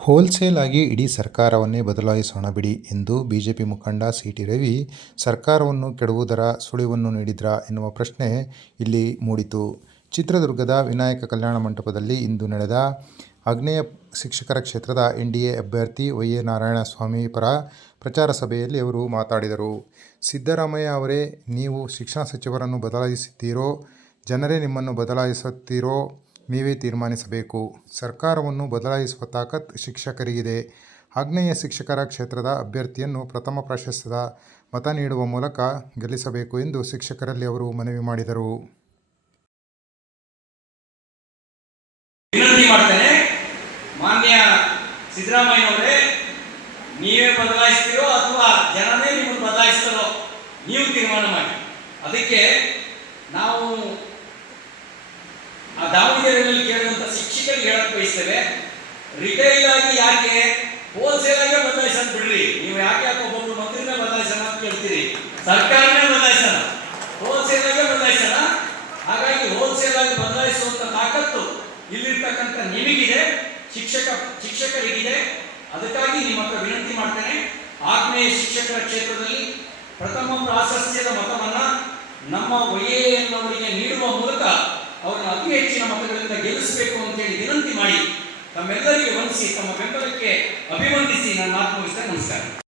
Wholesale ಆಗಿ ಇಡೀ ಸರ್ಕಾರವನ್ನೇ ಬದಲಾಯಿಸೋಣ ಬಿಡಿ ಎಂದು ಬಿಜೆಪಿ ಮುಖಂಡ ಸಿಟಿ ರವಿ ಸರ್ಕಾರವನ್ನು ಕೆಡವುವುದರ ಸುಳಿವನ್ನು ನೀಡಿದ್ರಾ ಎನ್ನುವ ಪ್ರಶ್ನೆ ಇಲ್ಲಿ ಮೂಡಿತು. ಚಿತ್ರದುರ್ಗದ ವಿನಾಯಕ ಕಲ್ಯಾಣ ಮಂಟಪದಲ್ಲಿ ಇಂದು ನಡೆದ ಆಗ್ನೇಯ ಶಿಕ್ಷಕರ ಕ್ಷೇತ್ರದ ಎನ್‌ಡಿಎ ಅಭ್ಯರ್ಥಿ ವೈ. ಎ. ನಾರಾಯಣಸ್ವಾಮಿ ಪರ ಪ್ರಚಾರ ಸಭೆಯಲ್ಲಿ ಅವರು ಮಾತನಾಡಿದರು. ಸಿದ್ದರಾಮಯ್ಯ ಅವರೇ, ನೀವು ಶಿಕ್ಷಣ ಸಚಿವರನ್ನು ಬದಲಾಯಿಸುತ್ತೀರೋ, ಜನರೇ ನಿಮ್ಮನ್ನು ಬದಲಾಯಿಸುತ್ತೀರೋ ನೀವೇ ತೀರ್ಮಾನಿಸಬೇಕು. ಸರ್ಕಾರವನ್ನು ಬದಲಾಯಿಸುವ ತಾಕತ್ ಶಿಕ್ಷಕರಿಗಿದೆ. ಆಗ್ನೇಯ ಶಿಕ್ಷಕರ ಕ್ಷೇತ್ರದ ಅಭ್ಯರ್ಥಿಯನ್ನು ಪ್ರಥಮ ಪ್ರಾಶಸ್ತ್ಯದ ಮತ ನೀಡುವ ಮೂಲಕ ಗೆಲ್ಲಿಸಬೇಕು ಎಂದು ಶಿಕ್ಷಕರಲ್ಲಿ ಅವರು ಮನವಿ ಮಾಡಿದರು. ವಿನಂತಿ ಮಾಡ್ತೇನೆ, ಮಾನ್ಯ ಸಿದ್ದರಾಮಯ್ಯ ಅವರೇ, ನೀವೇ ಬದಲಾಯಿಸ್ತೀರೋ ಅಥವಾ ಜನನೇ ನಿಮ್ಮನ್ನು ಬದಲಾಯಿಸ್ತಾರೋ ನೀವು ತೀರ್ಮಾನ ಮಾಡಿ. ಅದಕ್ಕೆ ನಾವು ಆ ದಾವಣಗೆರೆಯಲ್ಲಿ ಕೇಳಿದಂಥ ಶಿಕ್ಷಕರಿಗೆ ಹೇಳಕ್ ಬಯಸ್ತೇವೆ, ರಿಟೈಲ್ ಆಗಿ ಯಾಕೆ ಹೋಲ್ಸೇಲ್ ಆಗಿ ಬದಲಾಯಿಸೋಣ ಬಿಡ್ರಿ. ನೀವು ಯಾಕೆ ಒಬ್ಬೊಬ್ರು ಮಂತ್ರಿನೇ ಬದಲಾಯಿಸೋಣ ಅಂತ ಕೇಳ್ತೀರಿ, ಸರ್ಕಾರನೇ ಬದಲಾಯಿಸೋಣ, ಹೋಲ್ಸೇಲ್ ಆಗಿ ಬದಲಾಯಿಸೋಣ. ಹಾಗಾಗಿ ಹೋಲ್ಸೇಲ್ ಆಗಿ ಬದಲಾಯಿಸುವಂತ ತಾಕತ್ತು ಇಲ್ಲಿರ್ತಕ್ಕಂಥ ನಿಮಗಿದೆ, ಶಿಕ್ಷಕರಿಗಿದೆ. ಅದಕ್ಕಾಗಿ ನಿಮ್ಮ ಹತ್ರ ವಿನಂತಿ ಮಾಡ್ತೇನೆ, ಆಗ್ನೇಯ ಶಿಕ್ಷಕರ ಕ್ಷೇತ್ರದಲ್ಲಿ ಪ್ರಥಮ ಪ್ರಾಶಸ್ತ್ಯದ ಮತವನ್ನ ನಮ್ಮ ವೈಎಎನ್‌ನವರಿಗೆ ನೀಡುವ ಮೂಲಕ ಅವರನ್ನು ಅತಿ ಹೆಚ್ಚಿನ ಮತಗಳಿಂದ ಗೆಲ್ಲಿಸಬೇಕು ಅಂತೇಳಿ ವಿನಂತಿ ಮಾಡಿ ತಮ್ಮೆಲ್ಲರಿಗೆ ವಂದಿಸಿ ತಮ್ಮ ಬೆಂಬಲಕ್ಕೆ ಅಭಿವಂದಿಸಿ ನಾನು ಮಾತು ಮುಗಿಸ್ತೇನೆ. ನಮಸ್ಕಾರ.